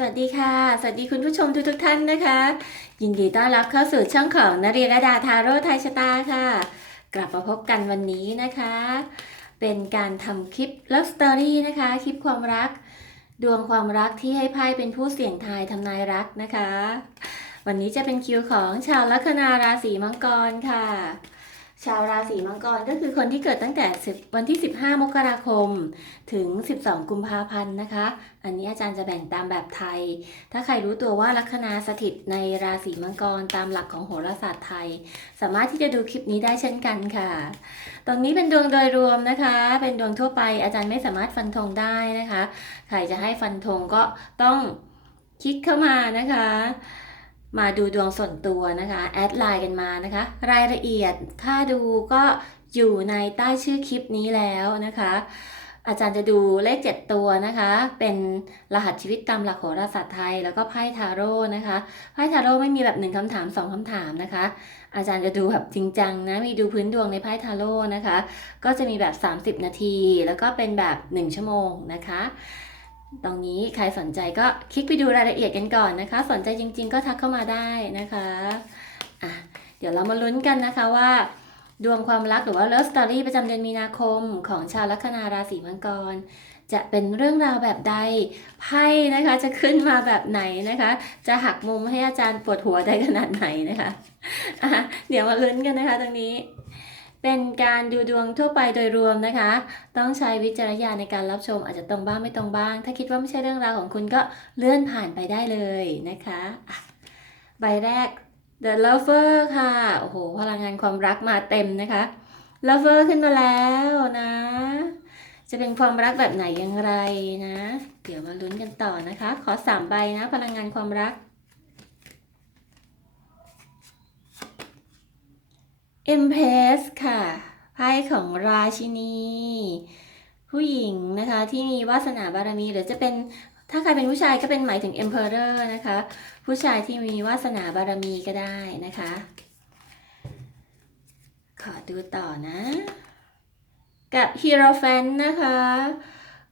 สวัสดีค่ะ สวัสดีคุณผู้ชมทุกทุกท่านนะคะ ยินดีต้อนรับเข้าสู่ช่องของนรีรดาทาโร่ไทยชะตาค่ะ กลับมาพบกันวันนี้นะคะ เป็นการทำคลิป Love Story นะคะ คลิปความรัก ดวงความรักที่ให้ไพ่เป็นผู้เสี่ยงทายทำนายรักนะคะ วันนี้จะเป็นคิวของชาวลัคนาราศีมังกรค่ะ ชาวราศีมังกรก็คือคนที่เกิดตั้งแต่วันที่ 15 มกราคม ถึง 12 กุมภาพันธ์นะคะ อันนี้อาจารย์จะแบ่งตามแบบไทย ถ้าใครรู้ตัวว่าลัคนาสถิตในราศีมังกรตามหลักของโหราศาสตร์ไทย สามารถที่จะดูคลิปนี้ได้เช่นกันค่ะ ตรงนี้เป็นดวงโดยรวมนะคะ เป็นดวงทั่วไป อาจารย์ไม่สามารถฟันธงได้นะคะ ใครจะให้ฟันธงก็ต้องคลิกเข้ามานะคะ มาดูดวงส่วนตัวนะคะแอดไลน์กันมานะคะ รายละเอียดค่าดูก็อยู่ในใต้ชื่อคลิปนี้แล้วนะคะ อาจารย์จะดูเลข 7 ตัวนะคะ เป็นรหัสชีวิตตามหลักโหราศาสตร์ไทย แล้วก็ไพ่ทาโร่นะคะไพ่ทาโร่ไม่มีแบบหนึ่งคำถามสองคำถามนะคะ อาจารย์จะดูแบบจริงจังนะมีดูพื้นดวงในไพ่ทาโร่นะคะ ก็จะมีแบบ 30 นาที แล้วก็เป็นแบบ 1 ชั่วโมงนะคะ ตรงนี้ใครสนใจก็คลิกไปดูรายละเอียดกันก่อนนะคะ สนใจจริง ๆ ก็ทักเข้ามาได้นะคะอะเดี๋ยวเรามาลุ้นกันนะคะว่า ดวงความรักหรือว่า Love Story ประจำเดือนมีนาคมของชาวลัคนาราศีมังกร จะเป็นเรื่องราวแบบใดไพ่นะคะจะขึ้นมาแบบไหนนะคะ จะหักมุมให้อาจารย์ปวดหัวได้ขนาดไหนนะคะอะเดี๋ยวมาลุ้นกันนะคะตรงนี้ เป็นการดูดวงทั่วไปโดยรวมนะคะ ต้องใช้วิจารณญาณในการรับชมอาจจะตรงบ้างไม่ตรงบ้าง ถ้าคิดว่าไม่ใช่เรื่องราวของคุณก็เลื่อนผ่านไปได้เลยนะคะใบแรก The Lover ค่ะ โอ้โห พลังงานความรักมาเต็มนะคะ Lover ขึ้นมาแล้วนะ จะเป็นความรักแบบไหนอย่างไรนะ เดี๋ยวมาลุ้นกันต่อนะคะ ขอสามใบนะ พลังงานความรัก Empress ค่ะไพ่ของราชินี ผู้หญิงนะคะที่มีวาสนาบารมีหรือจะเป็นถ้าใครเป็นผู้ชายก็เป็นหมายถึง Emperor นะคะ ผู้ชายที่มีวาสนาบารมีก็ได้นะคะ ขอดูต่อนะ กับฮีโรแฟนนะคะ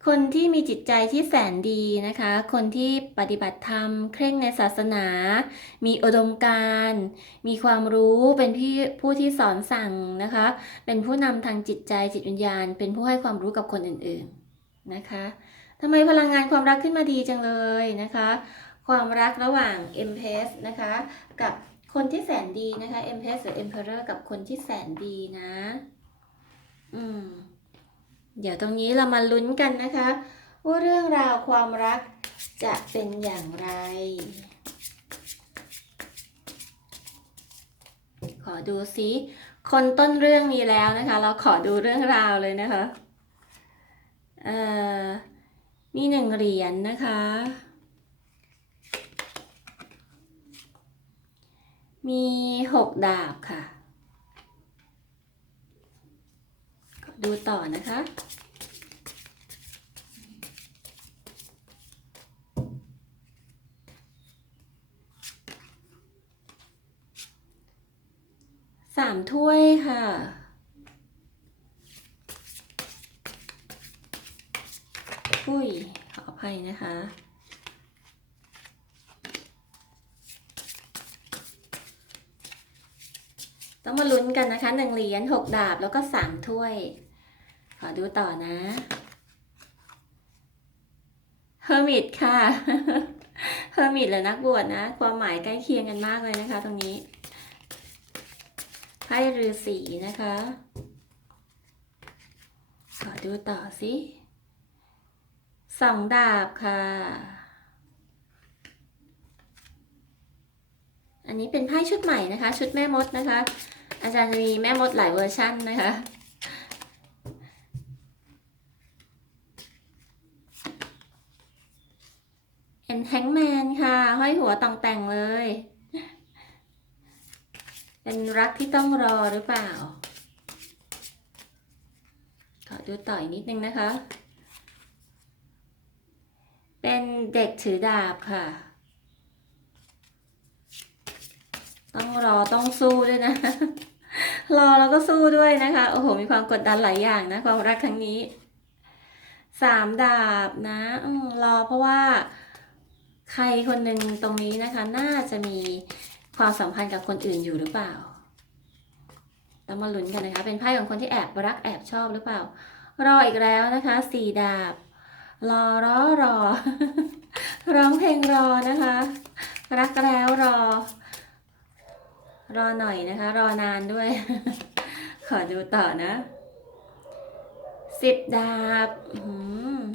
คนที่มีจิตใจที่แสนดีนะคะ คนที่ปฏิบัติธรรม เคร่งในศาสนา มีอุดมการ มีความรู้เป็นพี่ผู้ที่สอนสั่งนะคะ เป็นผู้นำทางจิตใจจิตวิญญาณ เป็นผู้ให้ความรู้กับคนอื่นๆนะคะทำไมพลังงานความรักขึ้นมาดีจังเลยนะคะ ความรักระหว่าง e m p r e s s นะคะ กับคนที่แสนดีนะคะ e m p r e s s หรือ Emperor กับคนที่แสนดีนะ อืม เดี๋ยวตรงนี้เรามาลุ้นกันนะคะ ว่าเรื่องราวความรักจะเป็นอย่างไร ขอดูซิคนต้นเรื่องมีแล้วนะคะ เราขอดูเรื่องราวเลยนะคะเอ่อมีหนึ่งเหรียญนะคะ มีหกดาบค่ะ ขอ ดูต่อนะคะ สามถ้วยค่ะอุ้ยขออภัยนะคะต้องมาลุ้นกันนะคะหนึ่งเหรียญหกดาบแล้วก็สามถ้วย อดูต่อนะเฮอร์มิตค่ะเฮอร์มิตหรือนักบวชนะ ความหมายใกล้เคียงกันมากเลยนะคะ ตรงนี้ไพ่ฤาษีนะคะ ขอดูต่อสิสองดาบค่ะ อันนี้เป็นไพ่ชุดใหม่นะคะ ชุดแม่มดนะคะ อาจารย์จะมีแม่มดหลายเวอร์ชั่นนะคะ เอ็นแฮงแมนค่ะ ห้อยหัวตองแต่งเลย เป็นรักที่ต้องรอหรือเปล่า ขอดูต่ออีกนิดนึงนะคะ เป็นเด็กถือดาบค่ะ ต้องรอต้องสู้ด้วยนะ รอแล้วก็สู้ด้วยนะคะ โอ้โห มีความกดดันหลายอย่างนะ ความรักครั้งนี้สามดาบนะรอเพราะว่า ใครคนหนึ่งตรงนี้นะคะ น่าจะมีความสัมพันธ์กับคนอื่นอยู่หรือเปล่าต้องมาลุ้นกันนะคะ เป็นไพ่ของคนที่แอบรักแอบชอบหรือเปล่า รออีกแล้วนะคะสี่ดาบ รอรอรอ ร้องเพลงรอนะคะ รักแล้วรอ รอหน่อยนะคะ รอนานด้วย ขอดูต่อนะสิบดาบ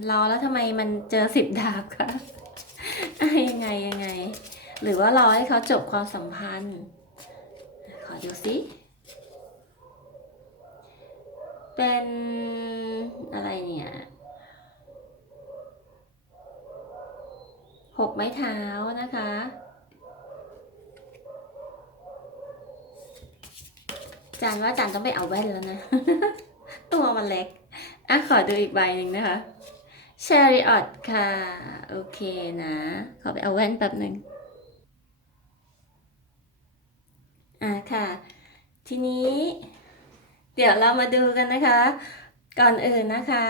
รอแล้วทำไมมันเจอสิบดาบคะ ยังไงยังไง หรือว่ารอให้เขาจบความสัมพันธ์ ขอดูสิเป็นอะไรเนี่ยหกไม้เท้านะคะ จานว่าจานต้องไปเอาแว่นแล้วนะ ตัวมันเล็ก อะขอดูอีกใบหนึ่งนะคะ Chariot ค่ะ โอเคนะ ขอไปเอาแว่นแป๊บหนึ่งอะค่ะ ทีนี้ เดี๋ยวเรามาดูกันนะคะ ก่อนอื่นนะคะ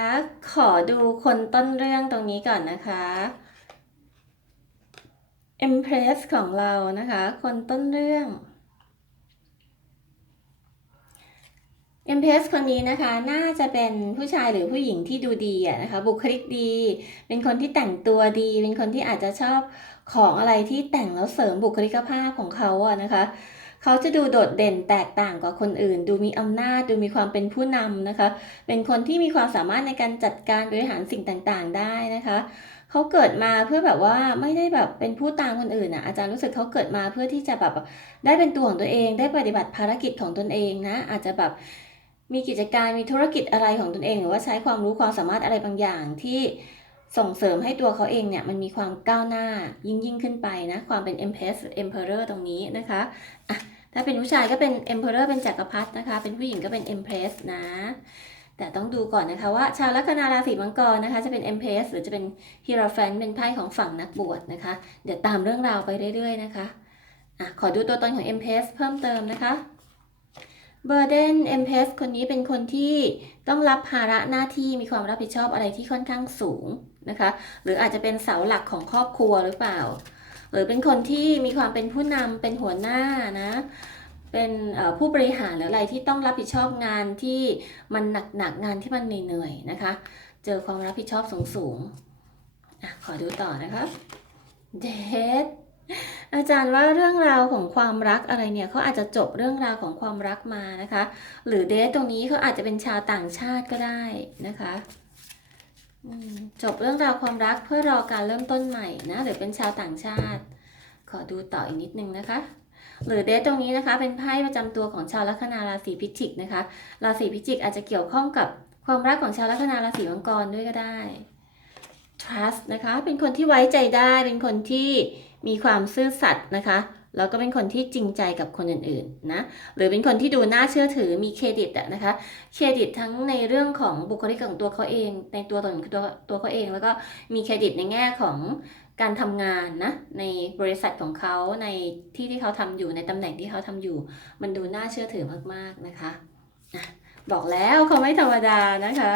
ขอดูคนต้นเรื่องตรงนี้ก่อนนะคะ Empress ของเรานะคะ คนต้นเรื่อง Empress คนนี้นะคะน่าจะเป็นผู้ชายหรือผู้หญิงที่ดูดีอะนะคะบุคลิกดี เป็นคนที่แต่งตัวดี เป็นคนที่อาจจะชอบของอะไรที่แต่งแล้วเสริมบุคลิกภาพของเขาอะนะคะเขาจะดูโดดเด่นแตกต่างกว่าคนอื่น ดูมีอำนาจ ดูมีความเป็นผู้นำนะคะ เป็นคนที่มีความสามารถในการจัดการบริหารสิ่งต่างๆ ได้นะคะเขาเกิดมาเพื่อแบบว่าไม่ได้แบบเป็นผู้ตามคนอื่นนะอาจารย์รู้สึกเขาเกิดมาเพื่อที่จะแบบได้เป็นตัวของตัวเอง ได้ปฏิบัติภารกิจของตนเองนะ อาจจะแบบ มีกิจการมีธุรกิจอะไรของตนเอง หรือว่าใช้ความรู้ความสามารถอะไรบางอย่างที่ส่งเสริมให้ตัวเขาเองเนี่ยมันมีความก้าวหน้ายิ่งยิ่งขึ้นไปนะ ความเป็น Empress Emperor ตรงนี้นะคะอะถ้าเป็นผู้ชายก็เป็น Emperor เป็นจักรพรรดินะคะ เป็นผู้หญิงก็เป็น Empress นะ แต่ต้องดูก่อนนะคะว่า ชาวลัคนาราศีมังกรนะคะ จะเป็น Empress หรือจะเป็น Hierophant เป็นไพ่ของฝั่งนักบวชนะคะ เดี๋ยวตามเรื่องราวไปเรื่อยๆนะคะอะขอดูตัวตนของ Empress เพิ่มเติมนะคะ Burden Empress คนนี้เป็นคนที่ต้องรับภาระหน้าที่มีความรับผิดชอบอะไรที่ค่อนข้างสูงนะคะ หรืออาจจะเป็นเสาหลักของครอบครัวหรือเปล่า หรือเป็นคนที่มีความเป็นผู้นำเป็นหัวหน้านะเป็นผู้บริหารหรืออะไรที่ต้องรับผิดชอบงานที่มันหนักๆงานที่มันเหนื่อยๆนะคะ เจอความรับผิดชอบสูงๆขอดูต่อนะคะเดท อาจารย์ว่าเรื่องราวของความรักอะไรเนี่ยเขาอาจจะจบเรื่องราวของความรักมานะคะ หรือเดทตรงนี้เขาอาจจะเป็นชาวต่างชาติก็ได้นะคะจบเรื่องราวความรักเพื่อรอการเริ่มต้นใหม่นะหรือเป็นชาวต่างชาติ ขอดูต่ออีกนิดนึงนะคะ หรือเดทตรงนี้นะคะเป็นไพ่ประจำตัวของชาวลัคนาราศีพิจิกนะคะ ราศีพิจิกอาจจะเกี่ยวข้องกับความรักของชาวลัคนาราศีมังกรด้วยก็ได้ trust นะคะเป็นคนที่ไว้ใจได้เป็นคนที่ มีความซื่อสัตย์นะคะ แล้วก็เป็นคนที่จริงใจกับคนอื่นๆนะ หรือเป็นคนที่ดูน่าเชื่อถือมีเครดิตอะนะคะ เครดิตทั้งในเรื่องของบุคลิกของตัวเขาเอง ในตัวตนตัวตัวเขาเอง แล้วก็มีเครดิตในแง่ของการทำงานนะในบริษัทของเขาในที่ที่เขาทำอยู่ในตำแหน่งที่เขาทำอยู่ มันดูน่าเชื่อถือมากๆนะคะอะ บอกแล้วเขาไม่ธรรมดานะคะ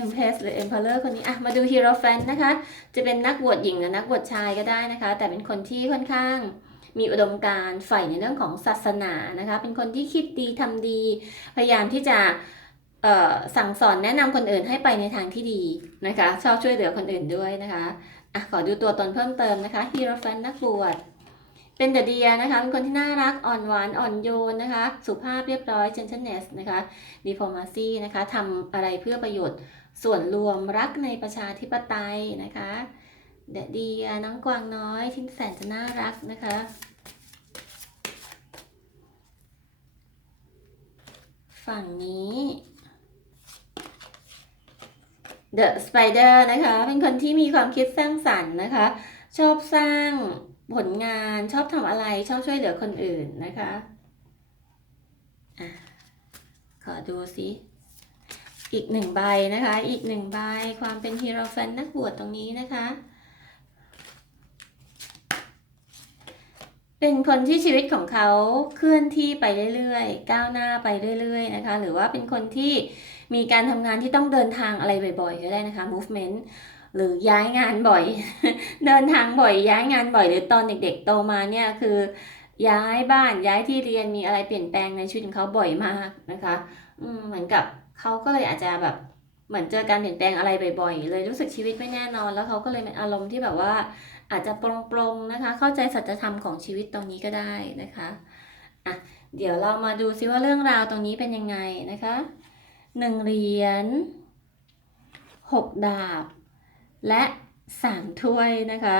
Empress หรือ Emperor คนนี้อะมาดู Hierophant นะคะ จะเป็นนักบวชหญิงหรือนักบวชชายก็ได้นะคะ แต่เป็นคนที่ค่อนข้างมีอุดมการณ์ใฝ่ในเรื่องของศาสนานะคะ เป็นคนที่คิดดีทำดี พยายามที่จะสั่งสอนแนะนำคนอื่นให้ไปในทางที่ดีนะคะ ชอบช่วยเหลือคนอื่นด้วยนะคะอะขอดูตัวตนเพิ่มเติมนะคะ Hierophant นักบวช เป็นเดเดียนะคะเป็นคนที่น่ารักอ่อนหวานอ่อนโยนนะคะ สุภาพเรียบร้อย gentleness นะคะ diplomacy นะคะทำอะไรเพื่อประโยชน์ส่วนรวมรักในประชาธิปไตยนะคะเดอะเดียน้องกวางน้อยที่แสนจะน่ารักนะคะฝั่งนี้ The Spider นะคะ เป็นคนที่มีความคิดสร้างสรรค์นะคะ ชอบสร้าง ผลงานชอบทำอะไรชอบช่วยเหลือคนอื่นนะคะอะขอดูสิอีกหนึ่งใบนะคะ อีกหนึ่งใบความเป็นฮีโร่แฟนนักบวชตรงนี้นะคะ เป็นคนที่ชีวิตของเขาเคลื่อนที่ไปเรื่อยๆ ก้าวหน้าไปเรื่อยๆนะคะ หรือว่าเป็นคนที่มีการทำงานที่ต้องเดินทางอะไรบ่อยๆก็ได้นะคะ movement หรือย้ายงานบ่อย เดินทางบ่อยย้ายงานบ่อยหรือตอนเด็กๆโตมาเนี่ยคือ ย้ายบ้านย้ายที่เรียนมีอะไรเปลี่ยนแปลงในชีวิตของเขาบ่อยมากนะคะอืมเหมือนกับเขาก็เลยอาจจะแบบเหมือนเจอการเปลี่ยนแปลงอะไรบ่อยๆ เลยรู้สึกชีวิตไม่แน่นอน แล้วเขาก็เลยเป็นอารมณ์ที่แบบว่าอาจจะปลงๆนะคะ เข้าใจสัจธรรมของชีวิตตรงนี้ก็ได้นะคะอะเดี๋ยวเรามาดูซิว่าเรื่องราวตรงนี้เป็นยังไงนะคะหนึ่งเหรียญหกดาบ และสามถ้วยนะคะ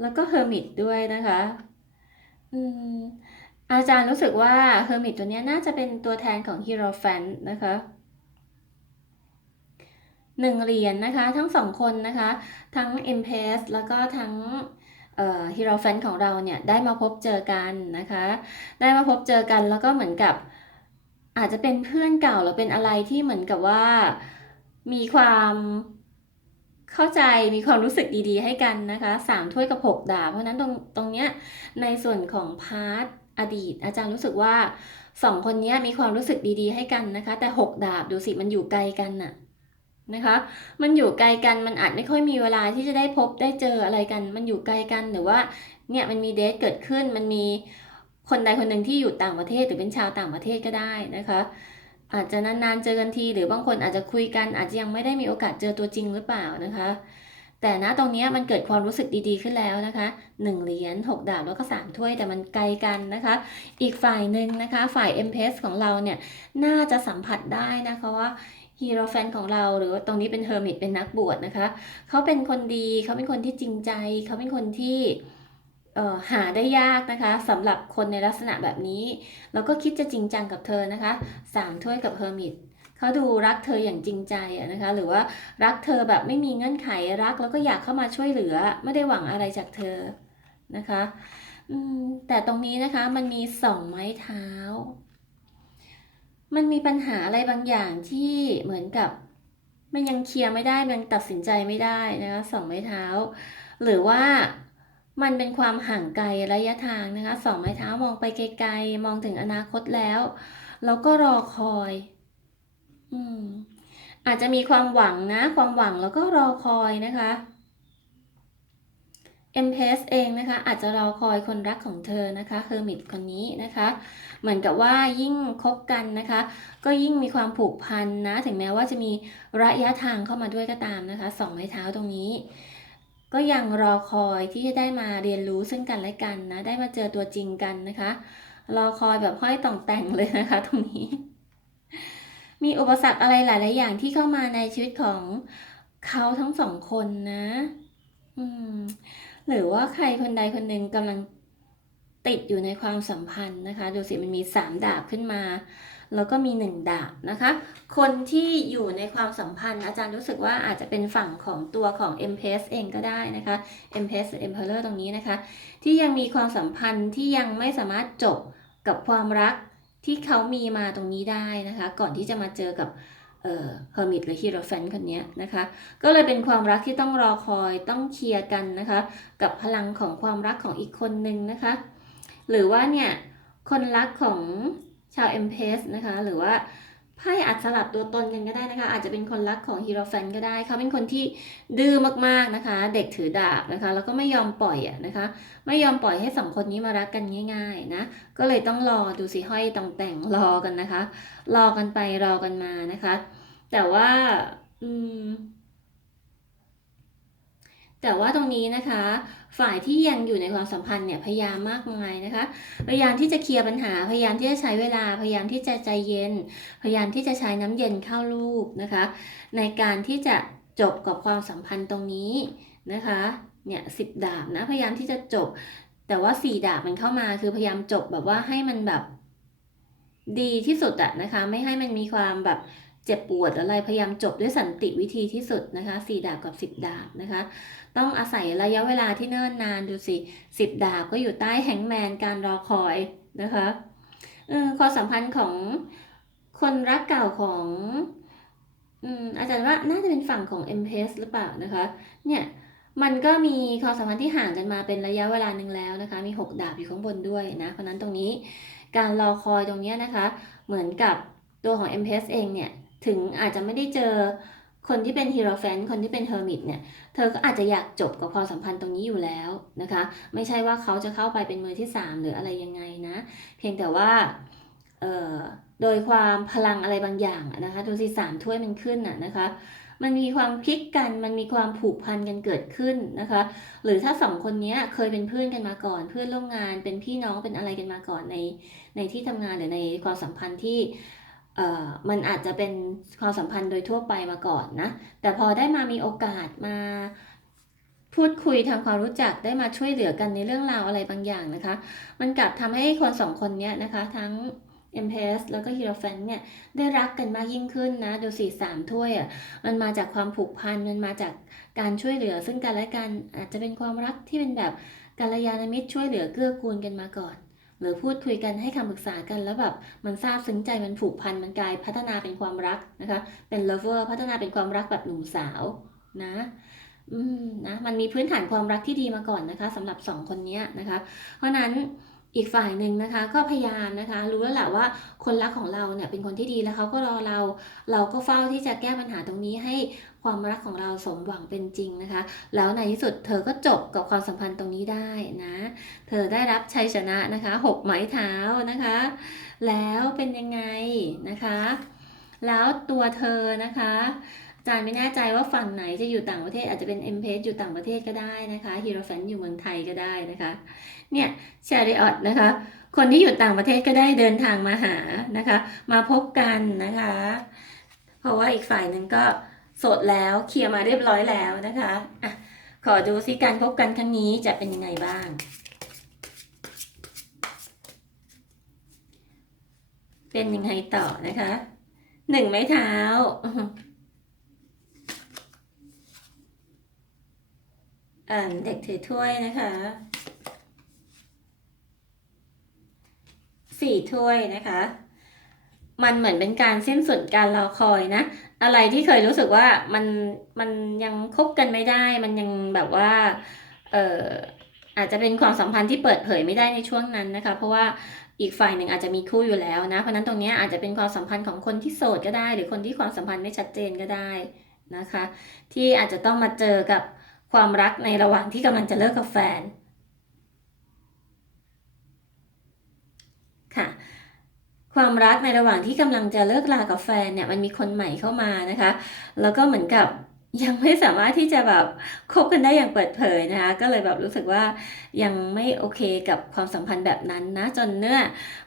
แล้วก็เฮอร์มิตด้วยนะคะอืมอาจารย์รู้สึกว่าเฮอร์มิตตัวนี้น่าจะเป็นตัวแทนของฮีโรแฟนนะคะหนึ่งเหรียญนะคะ ทั้งสองคนนะคะ ทั้งเอ็มเพสแล้วก็ทั้งฮีโรแฟนของเราเนี่ย ได้มาพบเจอกันนะคะ ได้มาพบเจอกันแล้วก็เหมือนกับอาจจะเป็นเพื่อนเก่าหรือเป็นอะไรที่เหมือนกับว่ามีความ เข้าใจมีความรู้สึกดีๆ ให้กันนะคะสามถ้วยกับหกดาบเพราะนั้นตรงตรงเนี้ยในส่วนของพาร์ทอดีต อาจารย์รู้สึกว่าสองคนนี้มีความรู้สึกดีๆ ให้กันนะคะ แต่หกดาบดูสิมันอยู่ไกลกันน่ะนะคะมันอยู่ไกลกันมันอาจไม่ค่อยมีเวลาที่จะได้พบได้เจออะไรกัน มันอยู่ไกลกันหรือว่าเนี่ยมันมีเดทเกิดขึ้นมันมีคนใดคนหนึ่งที่อยู่ต่างประเทศหรือเป็นชาวต่างประเทศก็ได้นะคะ อาจจะนานๆเจอกันที หรือบางคนอาจจะคุยกัน อาจจะยังไม่ได้มีโอกาสเจอตัวจริงหรือเปล่านะคะ แต่ณตรงนี้มันเกิดความรู้สึกดีๆขึ้นแล้วนะคะหนึ่งเหรียญหกดาบแล้วก็สามถ้วยแต่มันไกลกันนะคะ อีกฝ่ายหนึ่งนะคะ ฝ่าย m p s ของเราเนี่ยน่าจะสัมผัสได้นะคะว่าฮีโร่แฟนของเราหรือว่าตรงนี้เป็นเฮอร์มิตเป็นนักบวชนะคะ เขาเป็นคนดีเขาเป็นคนที่จริงใจ เขาเป็นคนที่ หาได้ยากนะคะสำหรับคนในลักษณะแบบนี้ แล้วก็คิดจะจริงจังกับเธอนะคะสามถ้วยกับเฮอร์มิตเขาดูรักเธออย่างจริงใจนะคะ หรือว่ารักเธอแบบไม่มีเงื่อนไขรัก แล้วก็อยากเข้ามาช่วยเหลือ ไม่ได้หวังอะไรจากเธอนะคะแต่ตรงนี้นะคะมันมีสองไม้เท้า มันมีปัญหาอะไรบางอย่างที่เหมือนกับมันยังเคลียร์ไม่ได้มันตัดสินใจไม่ได้นะคะสองไม้เท้า หรือว่า มันเป็นความห่างไกลระยะทางนะคะสองไม้เท้ามองไปไกลๆ มองถึงอนาคตแล้ว แล้วก็รอคอย อืม อาจจะมีความหวังนะ ความหวังแล้วก็รอคอยนะคะ m p s เองนะคะ อาจจะรอคอยคนรักของเธอนะคะเฮอร์มิตคนนี้นะคะ เหมือนกับว่ายิ่งคบกันนะคะ ก็ยิ่งมีความผูกพันนะ ถึงแม้ว่าจะมีระยะทางเข้ามาด้วยก็ตามนะคะสองไม้เท้าตรงนี้ ก็ยังรอคอยที่จะได้มาเรียนรู้ซึ่งกันและกันนะ ได้มาเจอตัวจริงกันนะคะ รอคอยแบบห้อยต่องแต่งเลยนะคะ ตรงนี้ มีอุปสรรคอะไรหลาย ๆ อย่างที่เข้ามาในชีวิตของเขาทั้งสองคนนะ อืม หรือว่าใครคนใดคนหนึ่งกำลัง ติดอยู่ในความสัมพันธ์นะคะ ดูสิมันมีสามดาบขึ้นมา แล้วก็มีหนึ่งดาบนะคะ คนที่อยู่ในความสัมพันธ์ อาจารย์รู้สึกว่าอาจจะเป็นฝั่งของตัวของ m p s เองก็ได้นะคะ m p s Emperor ตรงนี้นะคะ ที่ยังมีความสัมพันธ์ที่ยังไม่สามารถจบกับความรักที่เขามีมาตรงนี้ได้นะคะ ก่อนที่จะมาเจอกับเอ่อเฮอร์มิตหรือฮีโรแฟนคนนี้นะคะ ก็เลยเป็นความรักที่ต้องรอคอยต้องเคลียร์กันนะคะ กับพลังของความรักของอีกคนนึงนะคะ หรือว่าเนี่ยคนรักของชาวเอ็มเพสนะคะหรือว่าไพ่อาจสลับตัวตนกันก็ได้นะคะ อาจจะเป็นคนรักของฮีโร่แฟนก็ได้เขาเป็นคนที่ดื้อมากๆนะคะ เด็กถือดาบนะคะ แล้วก็ไม่ยอมปล่อยอะนะคะ ไม่ยอมปล่อยให้สองคนนี้มารักกันง่าย ๆนะ ก็เลยต้องรอดูสิห้อยตองแต่งรอกันนะคะ รอกันไปรอกันมานะคะ แต่ว่าอืม แต่ว่าตรงนี้นะคะ ฝ่ายที่ยังอยู่ในความสัมพันธ์เนี่ยพยายามมากมายนะคะ พยายามที่จะเคลียร์ปัญหา พยายามที่จะใช้เวลา พยายามที่จะใจเย็น พยายามที่จะใช้น้ำเย็นเข้าลูกนะคะ ในการที่จะจบกับความสัมพันธ์ตรงนี้นะคะ เนี่ยสิบดาบนะ พยายามที่จะจบ แต่ว่าสี่ดาบมันเข้ามาคือพยายามจบแบบว่าให้มันแบบดีที่สุดอะนะคะ ไม่ให้มันมีความแบบ เจ็บปวดอะไรพยายามจบด้วยสันติวิธีที่สุดนะคะสี่ดาบกับสิบดาบนะคะ ต้องอาศัยระยะเวลาที่เนิ่นนานดูสิสิบดาบก็อยู่ใต้แฮงแมนการรอคอยนะคะออความสัมพันธ์ของคนรักเก่าของอาจารย์ว่าน่าจะเป็นฝั่งของ m p s หรือเปล่านะคะ เนี่ยมันก็มีความสัมพันธ์ที่ห่างกันมาเป็นระยะเวลาหนึ่งแล้วนะคะ มี 6 ดาบอยู่ข้างบนด้วยนะ เพราะนั้นตรงนี้การรอคอยตรงนี้นะคะ เหมือนกับตัวของ m p s เองเนี่ย ถึงอาจจะไม่ได้เจอคนที่เป็นฮีโรแฟนคนที่เป็นเฮอร์มิตเนี่ย เธอก็อาจจะอยากจบกับความสัมพันธ์ตรงนี้อยู่แล้วนะคะ ไม่ใช่ว่าเขาจะเข้าไปเป็นมือที่สามหรืออะไรยังไงนะ เพียงแต่ว่าโดยความพลังอะไรบางอย่างอะนะคะดูสิสามถ้วยมันขึ้นอะนะคะ มันมีความพลิกกัน มันมีความผูกพันกันเกิดขึ้นนะคะ หรือถ้าสองคนนี้เคยเป็นเพื่อนกันมาก่อน เพื่อนร่วมงาน เป็นพี่น้อง เป็นอะไรกันมาก่อนในในที่ทำงานหรือในความสัมพันธ์ที่ มันอาจจะเป็นความสัมพันธ์โดยทั่วไปมาก่อนนะ แต่พอได้มามีโอกาสมาพูดคุยทำความรู้จักได้มาช่วยเหลือกันในเรื่องราวอะไรบางอย่างนะคะ มันกลับทำให้คนสองคนเนี้ยนะคะ ทั้ง m p s แล้วก็ h e r o p h a n เนี่ยได้รักกันมากยิ่งขึ้นนะ ดูสิสามถ้วยอะมันมาจากความผูกพัน มันมาจากการช่วยเหลือซึ่งกันและกันอาจจะเป็นความรักที่เป็นแบบกัลยาณมิตรช่วยเหลือเกื้อกูลกันมาก่อน หรือพูดคุยกันให้คำปรึกษากันแล้วแบบมันซาบซึ้งใจมันผูกพันมันกลายพัฒนาเป็นความรักนะคะ เป็น lover พัฒนาเป็นความรักแบบหนุ่มสาวนะอืมนะมันมีพื้นฐานความรักที่ดีมาก่อนนะคะสำหรับสองคนนี้นะคะ เพราะฉะนั้นอีกฝ่ายหนึ่งนะคะ ก็พยายามนะคะ รู้แล้วแหละว่าคนรักของเราเนี่ยเป็นคนที่ดีแล้วเขาก็รอเรา เราก็เฝ้าที่จะแก้ปัญหาตรงนี้ให้ ความรักของเราสมหวังเป็นจริงนะคะ แล้วในที่สุดเธอก็จบกับความสัมพันธ์ตรงนี้ได้นะ เธอได้รับชัยชนะนะคะหกไม้เท้านะคะ แล้วเป็นยังไงนะคะ แล้วตัวเธอนะคะจารย์ไม่แน่ใจว่าฝั่งไหนจะอยู่ต่างประเทศอาจจะเป็น m p s อยู่ต่างประเทศก็ได้นะคะฮีโรแฟนอยู่เมืองไทยก็ได้นะคะ เนี่ยชาริออตนะคะ คนที่อยู่ต่างประเทศก็ได้เดินทางมาหานะคะ มาพบกันนะคะ เพราะว่าอีกฝ่ายหนึ่งก็ สดแล้วเคลียร์มาเรียบร้อยแล้วนะคะอะขอดูซิการพบกันครั้งนี้จะเป็นยังไงบ้างเป็นยังไงต่อนะคะ หนึ่งไม้เท้าอ่าเด็กถือถ้วยนะคะ สี่ถ้วยนะคะ มันเหมือนเป็นการสิ้นสุดการรอคอยนะ อะไรที่เคยรู้สึกว่ามันมันยังคบกันไม่ได้ มันยังแบบว่าเอออาจจะเป็นความสัมพันธ์ที่เปิดเผยไม่ได้ในช่วงนั้นนะคะ เพราะว่าอีกฝ่ายหนึ่งอาจจะมีคู่อยู่แล้วนะ เพราะนั้นตรงนี้อาจจะเป็นความสัมพันธ์ของคนที่โสดก็ได้ หรือคนที่ความสัมพันธ์ไม่ชัดเจนก็ได้นะคะ ที่อาจจะต้องมาเจอกับความรักในระหว่างที่กำลังจะเลิกกับแฟน ค่ะ ความรักในระหว่างที่กำลังจะเลิกลากับแฟนเนี่ยมันมีคนใหม่เข้ามานะคะ แล้วก็เหมือนกับยังไม่สามารถที่จะแบบคบกันได้อย่างเปิดเผยนะคะ ก็เลยแบบรู้สึกว่ายังไม่โอเคกับความสัมพันธ์แบบนั้นนะ จนเนื้อ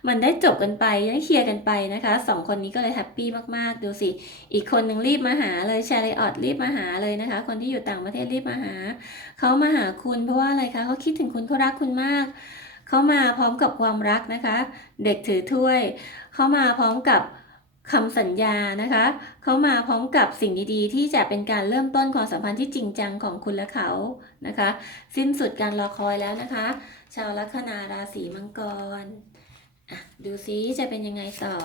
มันได้จบกันไปได้เคลียร์กันไปนะคะสองคนนี้ก็เลยแฮปปี้มากๆ ดูสิ อีกคนหนึ่งรีบมาหาเลยแชร์ไลออดรีบมาหาเลยนะคะ คนที่อยู่ต่างประเทศรีบมาหา เขามาหาคุณเพราะว่าอะไรคะเขาคิดถึงคุณเขารักคุณมาก เขามาพร้อมกับความรักนะคะ เด็กถือถ้วย เขามาพร้อมกับคำสัญญานะคะ เขามาพร้อมกับสิ่งดีๆ ที่จะเป็นการเริ่มต้นความสัมพันธ์ที่จริงจังของคุณและเขานะคะ สิ้นสุดการรอคอยแล้วนะคะ ชาวลัคนาราศีมังกรดูซิจะเป็นยังไงต่อ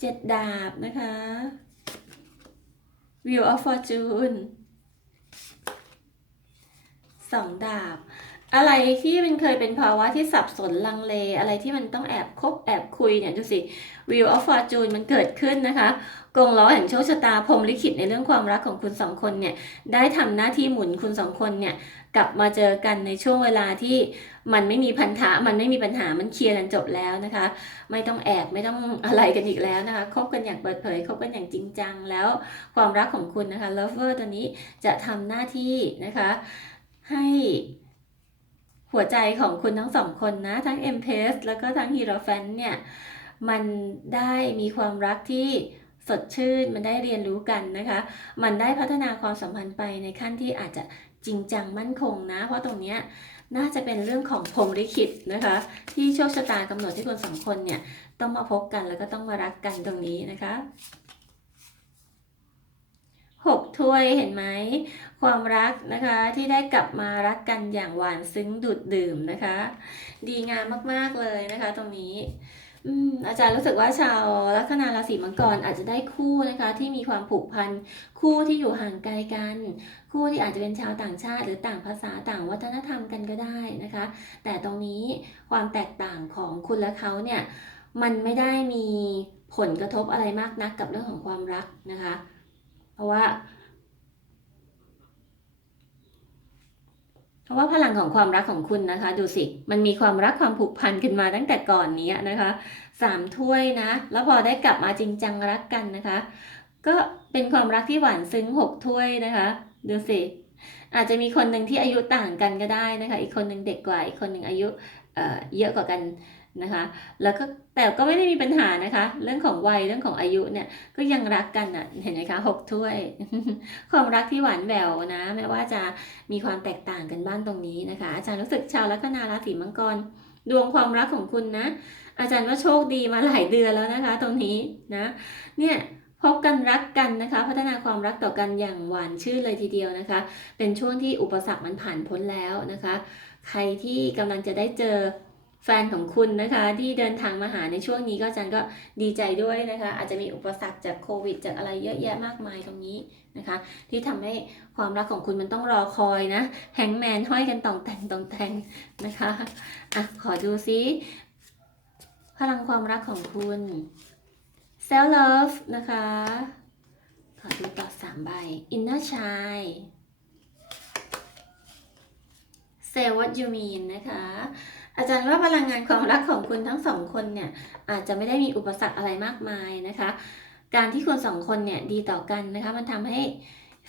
เจ็ดดาบนะคะ Wheel of Fortune สองดาบ อะไรที่มันเคยเป็นภาวะที่สับสนลังเล อะไรที่มันต้องแอบคบแอบคุยเนี่ยดูสิ Wheel of Fortune มันเกิดขึ้นนะคะกงล้อแห่งโชคชะตาพรมลิขิตในเรื่องความรักของคุณสองคนเนี่ยได้ทำหน้าที่หมุนคุณสองคนเนี่ยกลับมาเจอกันในช่วงเวลาที่มันไม่มีพันธะมันไม่มีปัญหามันเคลียร์กันจบแล้วนะคะ ไม่ต้องแอบไม่ต้องอะไรกันอีกแล้วนะคะคบกันอย่างเปิดเผยคบกันอย่างจริงจังแล้วความรักของคุณนะคะ lover ตัวนี้จะทำหน้าที่นะคะ ให้หัวใจของคุณทั้งสองคนนะ ทั้ง m p e s แล้วก็ทั้ง Hierophant เนี่ย มันได้มีความรักที่สดชื่น มันได้เรียนรู้กันนะคะ มันได้พัฒนาความสัมพันธ์ไปในขั้นที่อาจจะ จริงจังมั่นคงนะ เพราะตรงเนี้ยน่าจะเป็นเรื่องของพรหมลิขิตนะคะ ที่โชคชะตากำหนดที่คนสองคนเนี่ยต้องมาพบกันแล้วก็ต้องมารักกันตรงนี้นะคะหกถ้วยเห็นไหมความรักนะคะที่ได้กลับมารักกันอย่างหวานซึ้งดูดดื่มนะคะ ดีงามมากๆเลยนะคะ ตรงนี้ อาจารย์รู้สึกว่าชาวลัคนาราศีมังกรอาจจะได้คู่นะคะที่มีความผูกพันคู่ที่อยู่ห่างไกลกัน คู่ที่อาจจะเป็นชาวต่างชาติ หรือต่างภาษาต่างวัฒนธรรมกันก็ได้นะคะ แต่ตรงนี้ความแตกต่างของคุณและเขาเนี่ยมันไม่ได้มีผลกระทบอะไรมากนักกับเรื่องของความรักนะคะ เพราะว่า เพราะว่าพลังของความรักของคุณนะคะ ดูสิ มันมีความรักความผูกพันกันมาตั้งแต่ก่อนนี้นะคะสามถ้วยนะ แล้วพอได้กลับมาจริงจังรักกันนะคะ ก็เป็นความรักที่หวานซึ้งหกถ้วยนะคะ ดูสิอาจจะมีคนหนึ่งที่อายุต่างกันก็ได้นะคะ อีกคนหนึ่งเด็กกว่า อีกคนหนึ่งอายุเเยอะกว่ากัน นะคะ แล้วก็แต่ก็ไม่ได้มีปัญหานะคะ เรื่องของวัยเรื่องของอายุเนี่ยก็ยังรักกันอะเห็นไหมคะหกถ้วย ความรักที่หวานแหววนะ แม้ว่าจะมีความแตกต่างกันบ้างตรงนี้นะคะ อาจารย์รู้สึกชาวลัคนาราศีมังกรดวงความรักของคุณนะ อาจารย์ว่าโชคดีมาหลายเดือนแล้วนะคะ ตรงนี้นะ เนี่ยพบกันรักกันนะคะ พัฒนาความรักต่อกันอย่างหวานชื่นเลยทีเดียวนะคะ เป็นช่วงที่อุปสรรคมันผ่านพ้นแล้วนะคะ ใครที่กำลังจะได้เจอ แฟนของคุณนะคะที่เดินทางมาหาในช่วงนี้ก็จารย์ก็ดีใจด้วยนะคะ อาจจะมีอุปสรรคจากโควิด จากอะไรเยอะแยะมากมายตรงนี้นะคะ ที่ทำให้ความรักของคุณมันต้องรอคอยนะแฮงแมนห้อยกันต่องแต่งต่องแต่งนะคะอะขอดูซิพลังความรักของคุณ self love นะคะ ขอดูต่อสามใบ inner child say what you mean นะคะ อาจารย์ว่าพลังงานความรักของคุณทั้งสองคนเนี่ยอาจจะไม่ได้มีอุปสรรคอะไรมากมายนะคะ การที่คุณสองคนเนี่ยดีต่อกันนะคะมันทำให้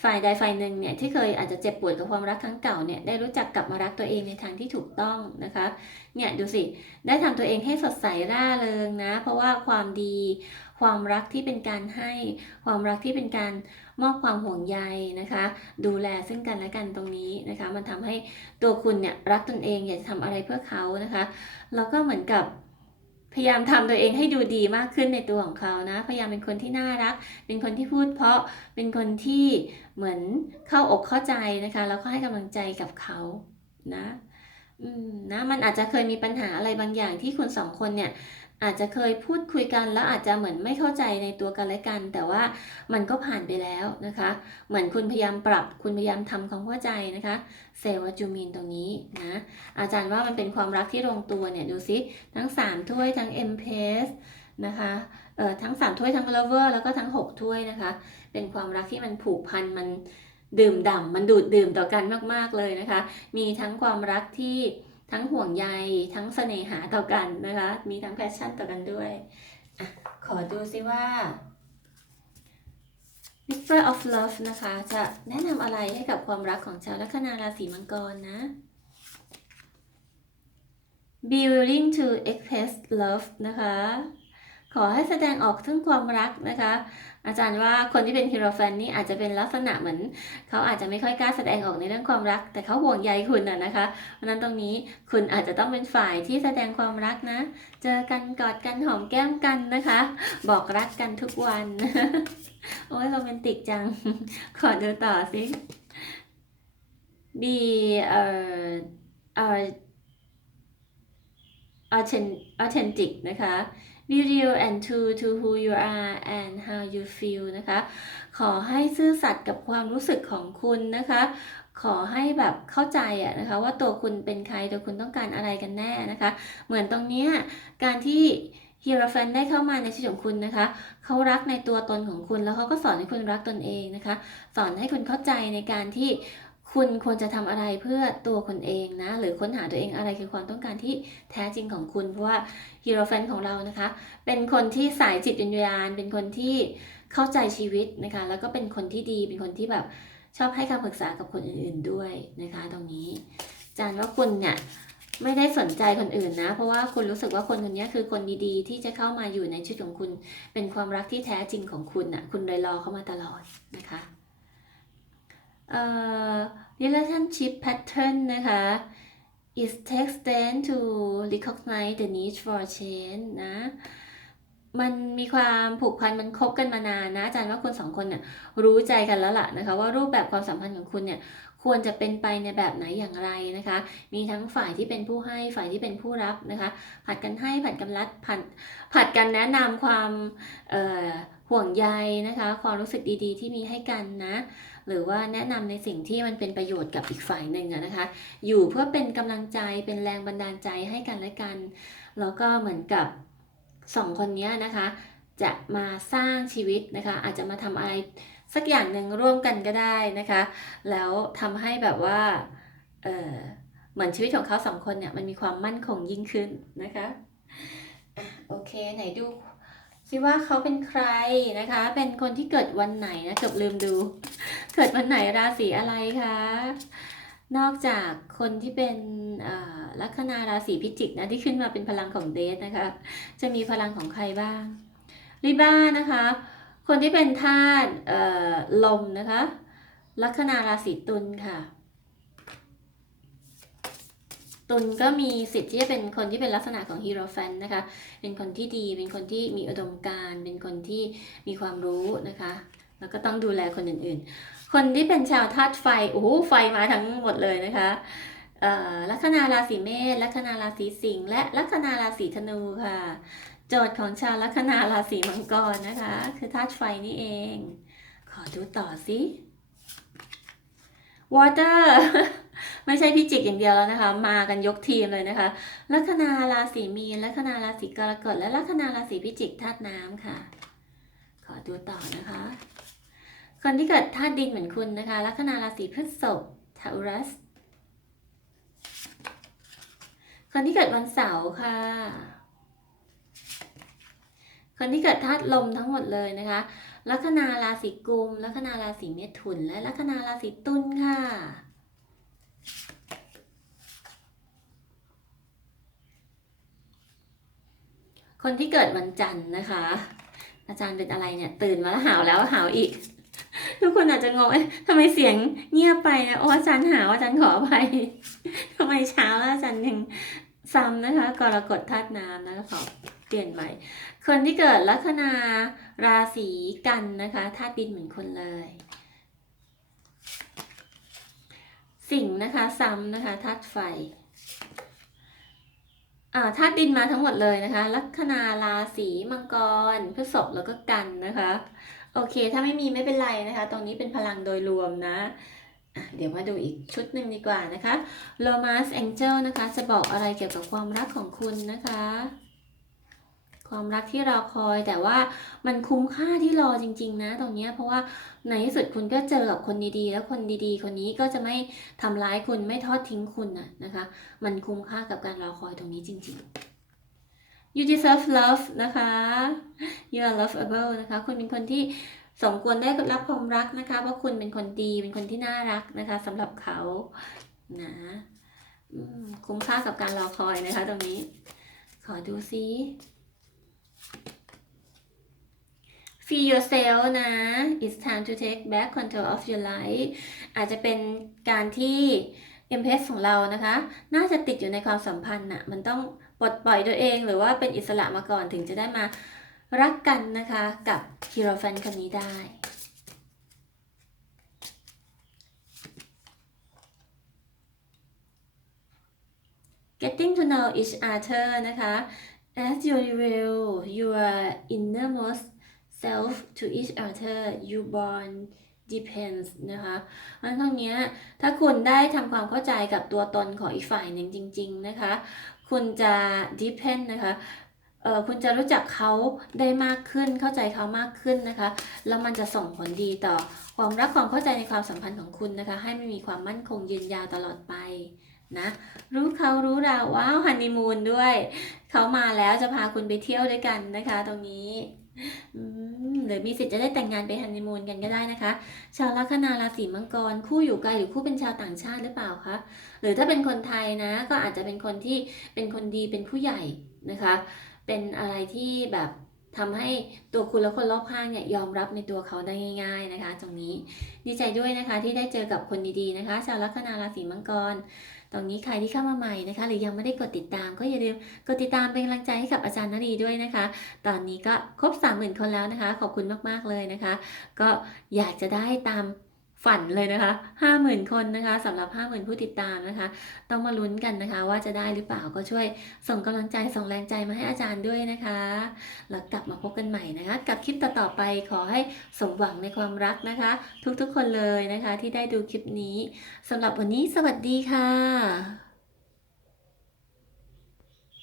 ฝ่ายใดฝ่ายหนึ่งเนี่ยที่เคยอาจจะเจ็บปวดกับความรักครั้งเก่าเนี่ยได้รู้จักกลับมารักตัวเองในทางที่ถูกต้องนะคะเนี่ยดูสิได้ทำตัวเองให้สดใสร่าเริงนะ เพราะว่าความดี ความรักที่เป็นการให้ ความรักที่เป็นการมอบความห่วงใยนะคะ ดูแลซึ่งกันและกันตรงนี้นะคะ มันทำให้ตัวคุณเนี่ยรักตนเองอยากจะทำอะไรเพื่อเขานะคะแล้วก็เหมือนกับพยายามทำตัวเองให้ดูดีมากขึ้นในตัวของเขานะ พยายามเป็นคนที่น่ารัก เป็นคนที่พูดเพราะ เป็นคนที่เหมือนเข้าอกเข้าใจนะคะ แล้วก็ให้กำลังใจกับเขานะ อืมนะ มันอาจจะเคยมีปัญหาอะไรบางอย่างที่คุณสองคนเนี่ย อาจจะเคยพูดคุยกันแล้วอาจจะเหมือนไม่เข้าใจในตัวกันและกัน แต่ว่ามันก็ผ่านไปแล้วนะคะ เหมือนคุณพยายามปรับ คุณพยายามทำความเข้าใจนะคะเซวจูมินตรงนี้นะอาจารย์ว่ามันเป็นความรักที่ลงตัวเนี่ยดูซิทั้ง 3 ถ้วยทั้ง m p s นะคะเอ่อทั้ง 3 ถ้วยทั้ง lover แล้วก็ทั้ง 6 ถ้วยนะคะ เป็นความรักที่มันผูกพันมันดื่มด่ำมันดูดดื่มต่อกันมากๆเลยนะคะ มีทั้งความรักที่ ทั้งห่วงใยทั้งเสน่หาต่อกันนะคะ มีทั้งแพชชั่นต่อกันด้วยอะขอดูซิว่า Whisper of Love นะคะ จะแนะนำอะไรให้กับความรักของชาวลัคนาราศีมังกรนะ Be willing to express love นะคะ ขอให้แสดงออกถึงความรักนะคะ อาจารย์ว่าคนที่เป็นฮีโรแฟนนี่อาจจะเป็นลักษณะเหมือน เขาอาจจะไม่ค่อยกล้าแสดงออกในเรื่องความรัก แต่เขาห่วงใยคุณนะนะคะเพราะนั้นตรงนี้คุณอาจจะต้องเป็นฝ่ายที่แสดงความรักนะ เจอกันกอดกันหอมแก้มกันนะคะ บอกรักกันทุกวัน โอ้ยโรแมนติกจัง ขอดูต่อสิ be เอ่อเอ่อ authen- authentic นะคะ be real and true to who you are and how you feel นะคะ ขอให้ซื่อสัตย์กับความรู้สึกของคุณนะคะ ขอให้แบบเข้าใจอะนะคะ ว่าตัวคุณเป็นใครตัวคุณต้องการอะไรกันแน่นะคะ เหมือนตรงเนี้ยการที่ฮีโรแฟนได้เข้ามาในชีวิตของคุณนะคะ เขารักในตัวตนของคุณแล้วเขาก็สอนให้คุณรักตนเองนะคะ สอนให้คุณเข้าใจในการที่ คุณควรจะทำอะไรเพื่อตัวคุณเองนะ หรือค้นหาตัวเองอะไรคือความต้องการที่แท้จริงของคุณ เพราะว่าฮีโร่แฟนของเรานะคะ เป็นคนที่สายจิตวิญญาณ เป็นคนที่เข้าใจชีวิตนะคะ แล้วก็เป็นคนที่ดี เป็นคนที่แบบชอบให้คำปรึกษากับคนอื่นๆด้วยนะคะ ตรงนี้อาจารย์ว่าคุณเนี่ยไม่ได้สนใจคนอื่นนะ เพราะว่าคุณรู้สึกว่าคนคนนี้คือคนดีๆ ที่จะเข้ามาอยู่ในชีวิตของคุณ เป็นความรักที่แท้จริงของคุณน่ะ คุณเลยรอเข้ามาตลอดนะคะ relationship pattern นะคะ it takes time to recognize the need for change นะ มันมีความผูกพันมันคบกันมานานนะอาจารย์ว่าคนสองคนเนี่ยรู้ใจกันแล้วล่ะนะคะ ว่ารูปแบบความสัมพันธ์ของคุณเนี่ยควรจะเป็นไปในแบบไหนอย่างไรนะคะ มีทั้งฝ่ายที่เป็นผู้ให้ฝ่ายที่เป็นผู้รับนะคะ ผัดกันให้ผัดกันรับผัดผัดกันแนะนำความเอ่อห่วงใยนะคะ ความรู้สึกดีๆ ที่มีให้กันนะ หรือว่าแนะนำในสิ่งที่มันเป็นประโยชน์กับอีกฝ่ายหนึ่งนะคะ อยู่เพื่อเป็นกำลังใจเป็นแรงบันดาลใจให้กันและกัน แล้วก็เหมือนกับสองคนนี้นะคะ จะมาสร้างชีวิตนะคะ อาจจะมาทำอะไรสักอย่างหนึ่งร่วมกันก็ได้นะคะ แล้วทำให้แบบว่าเออเหมือนชีวิตของเขาสองคนเนี่ยมันมีความมั่นคงยิ่งขึ้นนะคะ โอเคไหนดู ซิว่าเขาเป็นใครนะคะ เป็นคนที่เกิดวันไหนนะเกือบลืมดู เกิดวันไหนราศีอะไรคะนอกจากคนที่เป็นลัคนาราศีพิจิกนะที่ขึ้นมาเป็นพลังของเดทนะคะ จะมีพลังของใครบ้างลิบ้านะคะ คนที่เป็นธาตุลมนะคะลัคนาราศีตุลค่ะ ตุลก็มีสิทธิ์ที่จะเป็นคนที่เป็นลักษณะของฮีโร่แฟนนะคะ เป็นคนที่ดี เป็นคนที่มีอุดมการเป็นคนที่มีความรู้นะคะ แล้วก็ต้องดูแลคนอื่นๆ คนที่เป็นชาวธาตุไฟ โอ้โห ไฟมาทั้งหมดเลยนะคะลัคนาราศีเมษ ลัคนาราศีสิงห์ และลัคนาราศีธนูค่ะ โจทย์ของชาวลัคนาราศีมังกรนะคะ คือธาตุไฟนี่เอง ขอดูต่อสิ water ไม่ใช่พิจิกอย่างเดียวแล้วนะคะ มากันยกทีมเลยนะคะ ลัคนาราศีมีน ลัคนาราศีกรกฎและลัคนาราศีพิจิกธาตุน้ำค่ะ ขอดูต่อนะคะ คนที่เกิดธาตุดินเหมือนคุณนะคะ ลัคนาราศีพฤษภทาอุรัส คนที่เกิดวันเสาร์ค่ะ คนที่เกิดธาตุลมทั้งหมดเลยนะคะลัคนาราศีกุม ลัคนาราศีเมถุน และลัคนาราศีตุลค่ะ คนที่เกิดวันจันทร์นะคะ อาจารย์เป็นอะไรเนี่ย ตื่นมาแล้วหาวแล้วหาวอีก ทุกคนอาจจะงงเอ๊ะทำไมเสียงเงียบไปนะโอ้อาจารย์หาวอาจารย์ขออภัยทำไมเช้าแล้วอาจารย์ยังซ้ำนะคะกรกฎธาตุน้ำนะคะขอเปลี่ยนใหม่ คนที่เกิดลัคนาราศีกันนะคะธาตุดินเหมือนคนเลย สิงนะคะซ้ำนะคะธาตุไฟ ธาตุดินมาทั้งหมดเลยนะคะ ลัคนาราศีมังกรพฤษภแล้วก็กันนะคะ โอเค ถ้าไม่มีไม่เป็นไรนะคะ ตรงนี้เป็นพลังโดยรวมนะเดี๋ยวมาดูอีกชุดหนึ่งดีกว่านะคะโลมาส Angel นะคะ จะบอกอะไรเกี่ยวกับความรักของคุณนะคะ ความรักที่รอคอยแต่ว่ามันคุ้มค่าที่รอจริง ๆ นะตรงนี้เพราะว่าในที่สุดคุณก็เจอกับคนดีๆ แล้วคนดีๆ คนนี้ก็จะไม่ทำร้ายคุณไม่ทอดทิ้งคุณนะนะคะ มันคุ้มค่ากับการรอคอยตรงนี้จริง ๆ you deserve love นะคะ you are lovable นะคะ คุณเป็นคนที่สมควรได้รับความรักนะคะ เพราะคุณเป็นคนดีเป็นคนที่น่ารักนะคะสำหรับเขานะคุ้มค่ากับการรอคอยนะคะ ตรงนี้ ขอดูซิ Feel yourself นะ It's time to take back control of your life อาจจะเป็นการที่ m p s ของเรานะคะ น่าจะติดอยู่ในความสัมพันธ์น่ะมันต้องปลดปล่อยตัวเองหรือว่าเป็นอิสระมาก่อนถึงจะได้มารักกันนะคะกับฮีโร่แฟนคนนี้ได้ Getting to know each other นะคะ as you reveal your innermost self to each other you born depends นะคะเพราะงั้นตรงนี้ถ้าคุณได้ทำความเข้าใจกับตัวตนของอีกฝ่ายหนึ่งจริง ๆ นะคะ คุณจะ depend นะคะเออคุณจะรู้จักเขาได้มากขึ้นเข้าใจเขามากขึ้นนะคะ แล้วมันจะส่งผลดีต่อความรักความเข้าใจในความสัมพันธ์ของคุณนะคะ ให้มันมีความมั่นคงยืนยาวตลอดไป นะรู้เขารู้เราว้าวฮันนีมูนด้วย เขามาแล้วจะพาคุณไปเที่ยวด้วยกันนะคะ ตรงนี้หรือมีสิทธิ์จะได้แต่งงานไปฮันนีมูนกันก็ได้นะคะ ชาวลัคนาราศีมังกรคู่อยู่ไกลหรือคู่เป็นชาวต่างชาติหรือเปล่าคะหรือถ้าเป็นคนไทยนะ ก็อาจจะเป็นคนที่เป็นคนดีเป็นผู้ใหญ่นะคะ เป็นอะไรที่แบบทำให้ตัวคุณและคนรอบข้างเนี่ยยอมรับในตัวเขาได้ง่าย ๆนะคะ ตรงนี้ดีใจด้วยนะคะที่ได้เจอกับคนดีๆนะคะ ชาวลัคนาราศีมังกร ตรงนี้ใครที่เข้ามาใหม่นะคะ หรือยังไม่ได้กดติดตาม ก็อย่าลืมกดติดตามเป็นกำลังใจให้กับอาจารย์นรีด้วยนะคะ ตอนนี้ก็ครบ 30,000 คนแล้วนะคะ ขอบคุณมากๆเลยนะคะ ก็อยากจะได้ตาม ฝันเลยนะคะ50,000คนนะคะสำหรับ50,000ผู้ติดตามนะคะ ต้องมาลุ้นกันนะคะ ว่าจะได้หรือเปล่าก็ช่วยส่งกำลังใจส่งแรงใจมาให้อาจารย์ด้วยนะคะแล้วกลับมาพบกันใหม่นะคะ กับคลิปต่อๆไปขอให้สมหวังในความรักนะคะ ทุกๆคนเลยนะคะที่ได้ดูคลิปนี้สำหรับวันนี้สวัสดีค่ะ